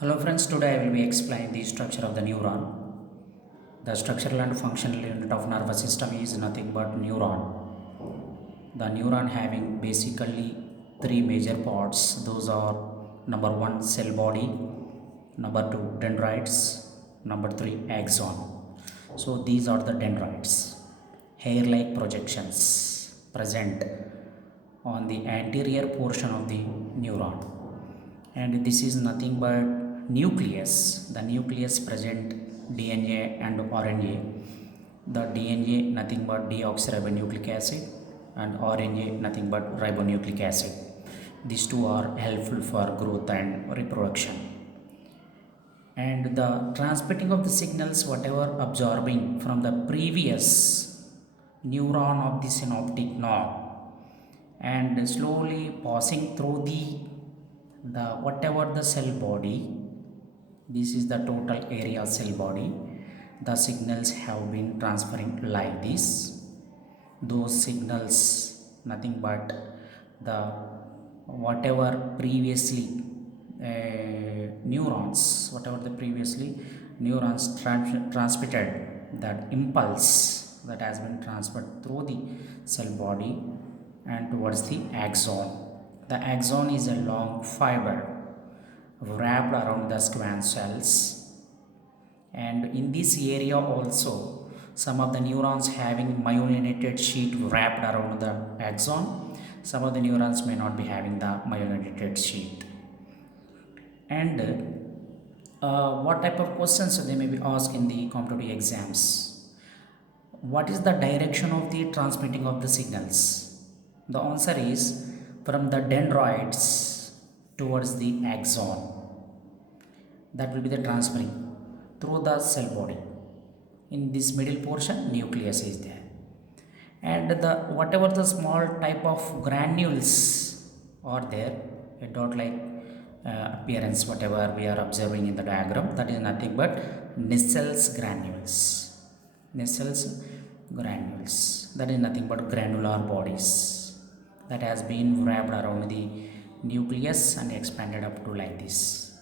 Hello friends, today I will be explaining the structure of the neuron. The structural and functional unit of nervous system is nothing but neuron. The neuron having basically three major parts. Those are number one cell body, number two dendrites, number three axon. So these are the dendrites, hair-like projections present on the anterior portion of the neuron, and this is nothing but nucleus. The nucleus present DNA and RNA. The DNA nothing but deoxyribonucleic acid and RNA nothing but ribonucleic acid. These two are helpful for growth and reproduction. And the transmitting of the signals whatever absorbing from the previous neuron of the synaptic nerve and slowly passing through the whatever the cell body. This is the total area of cell body. The signals have been transferring like this. Those signals nothing but the whatever previously neurons transmitted, that impulse that has been transferred through the cell body and towards the axon. The axon is a long fiber wrapped around the squamous cells, and in this area also some of the neurons having myelinated sheet wrapped around the axon. Some of the neurons may not be having the myelinated sheet. And what type of questions they may be asked in the competitive exams? What is the direction of the transmitting of the signals? The answer is from the dendrites towards the axon. That will be the transferring through the cell body. In this middle portion, nucleus is there, and the whatever the small type of granules are there, a dot like appearance whatever we are observing in the diagram, that is nothing but Nissels granules. That is nothing but granular bodies that has been wrapped around the nucleus and expanded up to like this.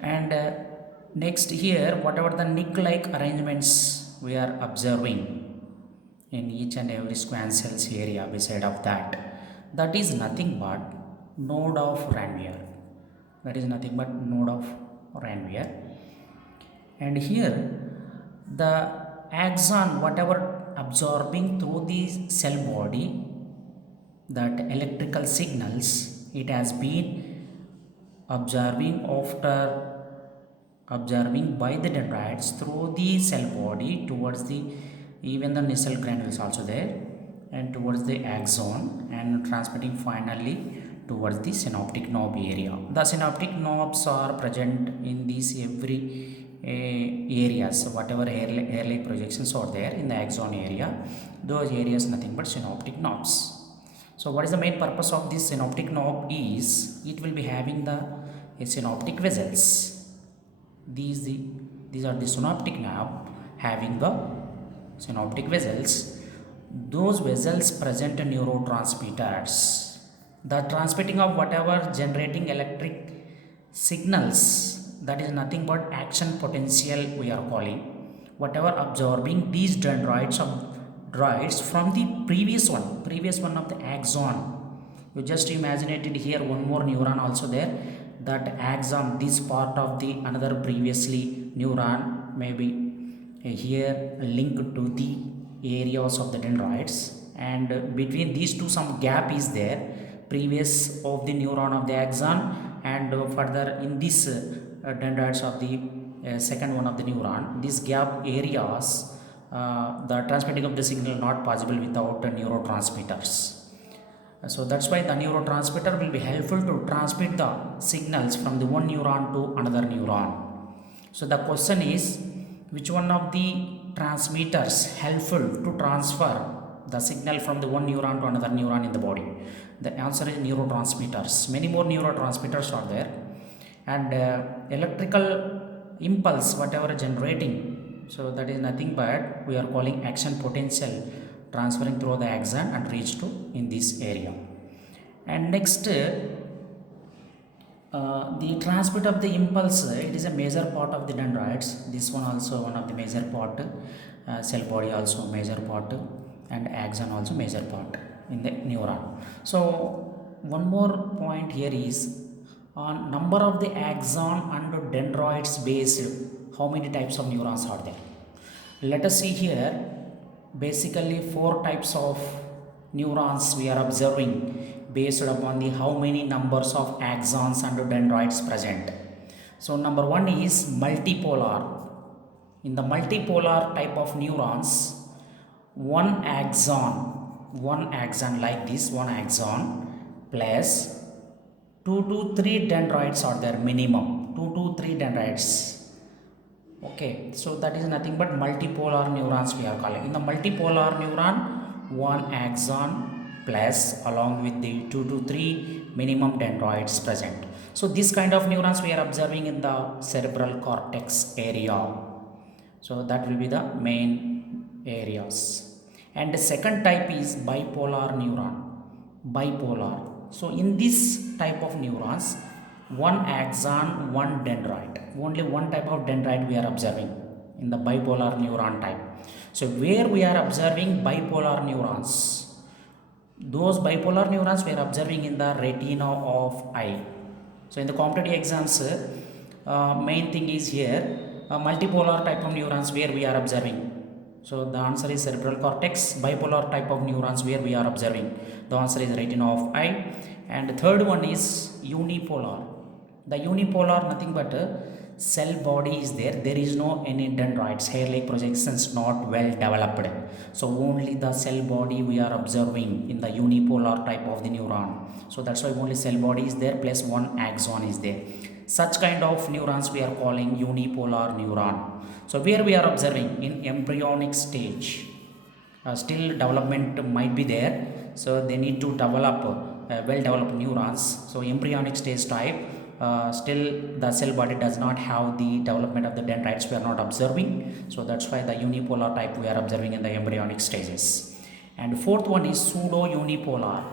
And next here, whatever the nick-like arrangements we are observing in each and every squamous cells area beside of that, that is nothing but node of Ranvier. And here the axon whatever absorbing through the cell body, that electrical signals it has been observing by the dendrites through the cell body towards the even the Nissel granules also there, and towards the axon, and transmitting finally towards the synaptic knob area. The synaptic knobs are present in these every areas, whatever hair-like projections are there in the axon area, those areas nothing but synaptic knobs. So what is the main purpose of this synaptic knob is it will be having the synaptic vessels. These are the synaptic knob having the synaptic vessels. Those vessels present neurotransmitters. The transmitting of whatever generating electric signals, that is nothing but action potential we are calling. Whatever absorbing these dendrites from the previous one of the axon. You just imagine it here, one more neuron also there. That axon, this part of the another previously neuron may be here linked to the areas of the dendrites, and between these two some gap is there, previous of the neuron of the axon, and further in this dendrites of the second one of the neuron. These gap areas, the transmitting of the signal not possible without neurotransmitters. So that's why the neurotransmitter will be helpful to transmit the signals from the one neuron to another neuron. So the question is, which one of the transmitters helpful to transfer the signal from the one neuron to another neuron in the body? The answer is neurotransmitters. Many more neurotransmitters are there, and electrical impulse whatever generating, so that is nothing but we are calling action potential transferring through the axon and reach to in this area. And next The transmit of the impulse, it is a major part of the dendrites. This one also one of the major part, cell body also major part, and axon also major part in the neuron. So one more point here is on number of the axon and dendrites based, how many types of neurons are there. Let us see here, basically four types of neurons we are observing based upon the how many numbers of axons and dendrites present. So number one is multipolar. In the multipolar type of neurons, one axon like this, one axon plus 2 to 3 dendrites are there minimum, 2 to 3 dendrites. Okay, so that is nothing but multipolar neurons we are calling. In the multipolar neuron, one axon plus along with the 2 to 3 minimum dendrites present. So this kind of neurons we are observing in the cerebral cortex area. So that will be the main areas. And the second type is bipolar neuron. Bipolar. So in this type of neurons, one axon, one dendrite. Only one type of dendrite we are observing in the bipolar neuron type. So where we are observing bipolar neurons, those bipolar neurons we are observing in the retina of eye. So in the competitive exams, main thing is here, multipolar type of neurons where we are observing. So the answer is cerebral cortex. Bipolar type of neurons where we are observing, the answer is retina of eye. And the third one is unipolar. The unipolar, nothing but cell body is there. There is no any dendrites, hair-like projections not well developed. So only the cell body we are observing in the unipolar type of the neuron. So that's why only cell body is there plus one axon is there. Such kind of neurons we are calling unipolar neuron. So where we are observing in embryonic stage, still development might be there. So they need to develop well developed neurons. So embryonic stage type, still the cell body does not have the development of the dendrites we are not observing. So that's why the unipolar type we are observing in the embryonic stages. And fourth one is pseudo unipolar.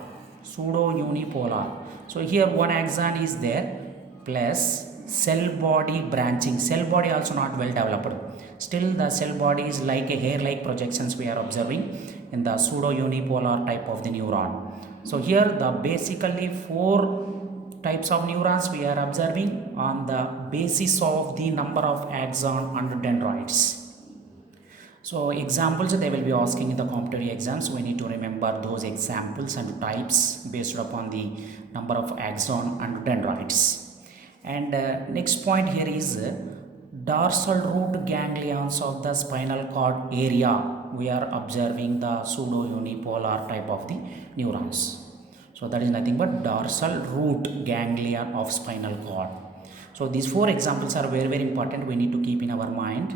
Pseudo unipolar. So here one axon is there plus cell body branching. Cell body also not well developed. Still the cell body is like a hair like projections we are observing in the pseudo unipolar type of the neuron. So here the basically four types of neurons we are observing on the basis of the number of axon and dendrites. So examples they will be asking in the competitive exams. We need to remember those examples and types based upon the number of axon and dendrites. And next point here is dorsal root ganglions of the spinal cord area. We are observing the pseudo unipolar type of the neurons. So that is nothing but dorsal root ganglion of spinal cord. So these four examples are very important. We need to keep in our mind.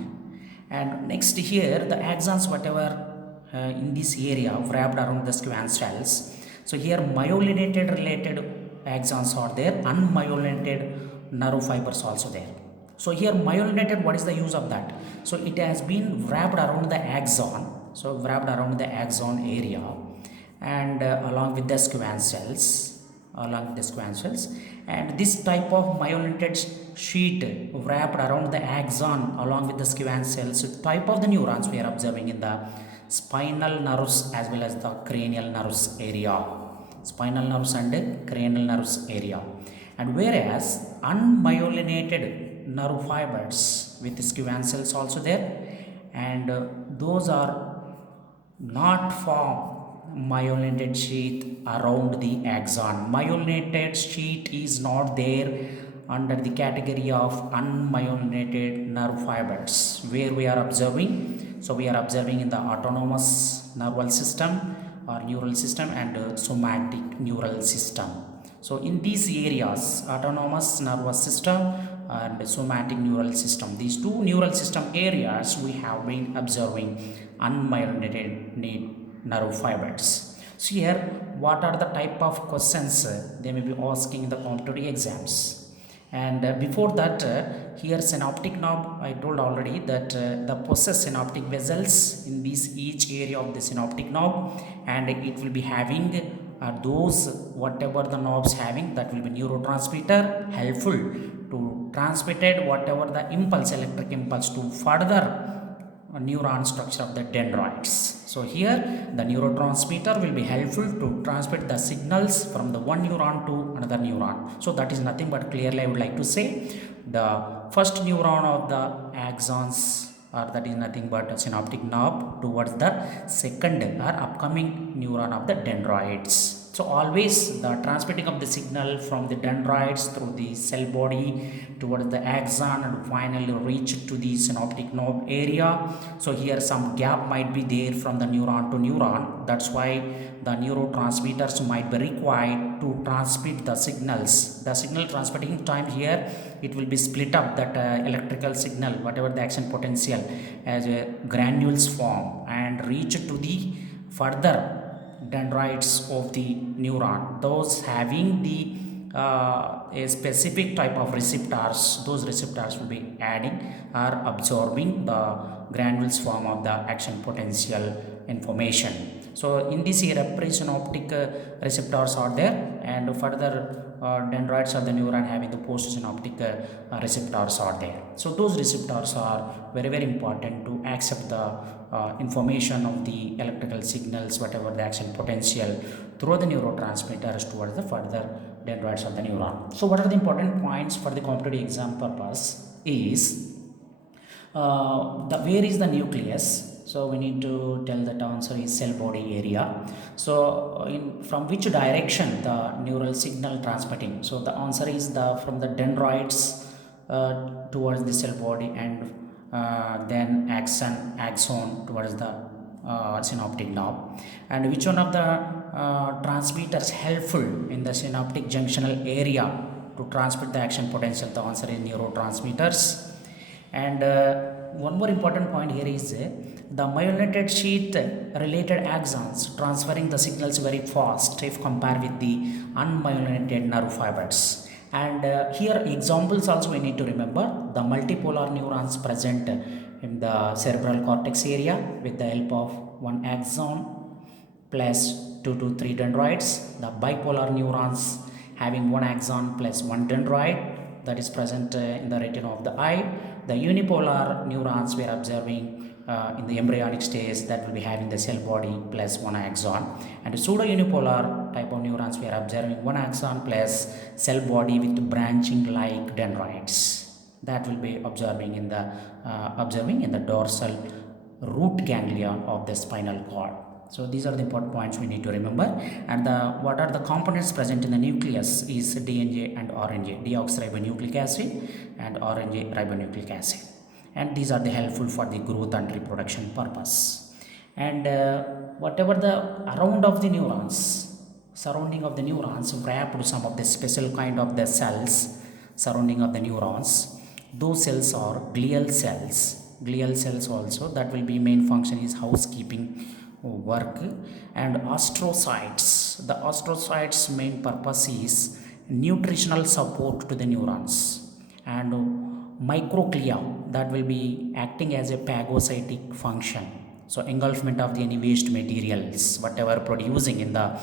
And next here the axons whatever in this area wrapped around the squamous cells. So here myelinated related axons are there, unmyelinated nerve fibers also there. So here myelinated, what is the use of that? So it has been wrapped around the axon. So wrapped around the axon area and along with the squamous cells, and this type of myelinated sheet wrapped around the axon along with the squamous cells type of the neurons we are observing in the spinal nerves as well as the cranial nerves area. Spinal nerves and cranial nerves area. And whereas unmyelinated nerve fibers with squamous cells also there, and those are not form myelinated sheath around the axon. Myelinated sheath is not there under the category of unmyelinated nerve fibers where we are observing. So we are observing in the autonomous nervous system or neural system and somatic neural system. So in these areas, autonomous nervous system and somatic neural system, these two neural system areas we have been observing unmyelinated nerve fibers. So here what are the type of questions they may be asking in the competitive exams. And before that, here synaptic knob, I told already that the possess synaptic vessels in this each area of the synaptic knob, and it will be having are those whatever the knobs having, that will be neurotransmitter helpful to transmitted whatever the impulse, electric impulse, to further neuron structure of the dendrites. So here the neurotransmitter will be helpful to transmit the signals from the one neuron to another neuron. So that is nothing but, clearly I would like to say, the first neuron of the axons, or that is nothing but a synaptic knob towards the second or upcoming neuron of the dendrites. So always the transmitting of the signal from the dendrites through the cell body towards the axon and finally reach to the synaptic knob area. So here some gap might be there from the neuron to neuron. That's why the neurotransmitters might be required to transmit the signals. The signal transmitting time here, it will be split up, that electrical signal, whatever the action potential, as a granules form and reach to the further dendrites of the neuron, those having the a specific type of receptors. Those receptors will be adding or absorbing the granules form of the action potential information. So in this here presynaptic receptors are there, and further dendrites of the neuron having the postsynaptic receptors are there. So those receptors are very very important to accept the information of the electrical signals, whatever the action potential, through the neurotransmitters towards the further dendrites of the neuron. So what are the important points for the competitive exam purpose is, the where is the nucleus. So we need to tell that answer is cell body area. So from which direction the neural signal transmitting. So the answer is the from the dendrites towards the cell body, and then axon towards the synaptic knob. And which one of the transmitters helpful in the synaptic junctional area to transmit the action potential. The answer is neurotransmitters. And one more important point here is the myelinated sheath related axons transferring the signals very fast if compared with the unmyelinated nerve fibers. And here examples also we need to remember. The multipolar neurons present in the cerebral cortex area with the help of one axon plus 2 to 3 dendrites. The bipolar neurons having one axon plus one dendrite, that is present in the retina of the eye. The unipolar neurons we are observing in the embryonic stage, that will be having the cell body plus one axon. And the pseudo unipolar type of neurons we are observing one axon plus cell body with branching like dendrites, that will be observing in the dorsal root ganglia of the spinal cord. So these are the important points we need to remember. And what are the components present in the nucleus is DNJ and RNA, deoxyribonucleic acid and RNA ribonucleic acid. And these are the helpful for the growth and reproduction purpose. And whatever the surrounding of the neurons wrapped some of the special kind of the cells surrounding of the neurons. Those cells are glial cells also, that will be main function is housekeeping work. And astrocytes, the astrocytes main purpose is nutritional support to the neurons. And microglia, that will be acting as a phagocytic function, so engulfment of the any waste materials whatever producing in the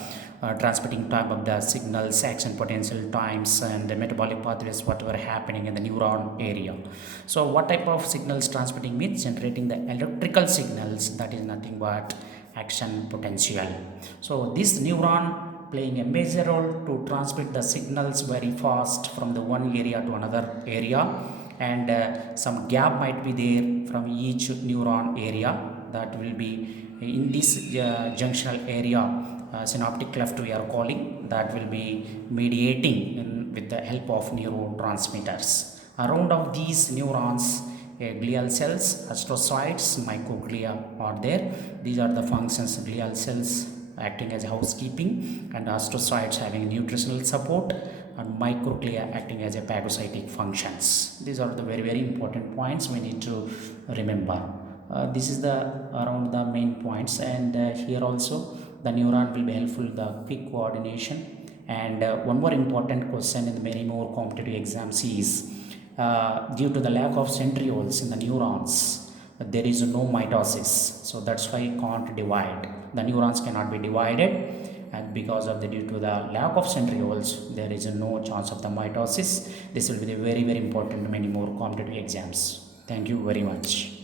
transmitting time of the signals, action potential times, and the metabolic pathways whatever happening in the neuron area. So what type of signals transmitting means generating the electrical signals, that is nothing but action potential. So this neuron playing a major role to transmit the signals very fast from the one area to another area. And some gap might be there from each neuron area, that will be in this junctional area, synaptic cleft we are calling, that will be mediating with the help of neurotransmitters. Around of these neurons, glial cells, astrocytes, microglia are there. These are the functions. Glial cells acting as housekeeping, and astrocytes having nutritional support, and microglia acting as a phagocytic functions. These are the very very important points we need to remember. This is the around the main points. And here also the neuron will be helpful the quick coordination. And one more important question in the many more competitive exams is due to the lack of centrioles in the neurons, there is no mitosis, so that's why it can't divide. The neurons cannot be divided, and because of the due to the lack of centrioles there is no chance of the mitosis. This will be the very very important many more competitive exams. Thank you very much.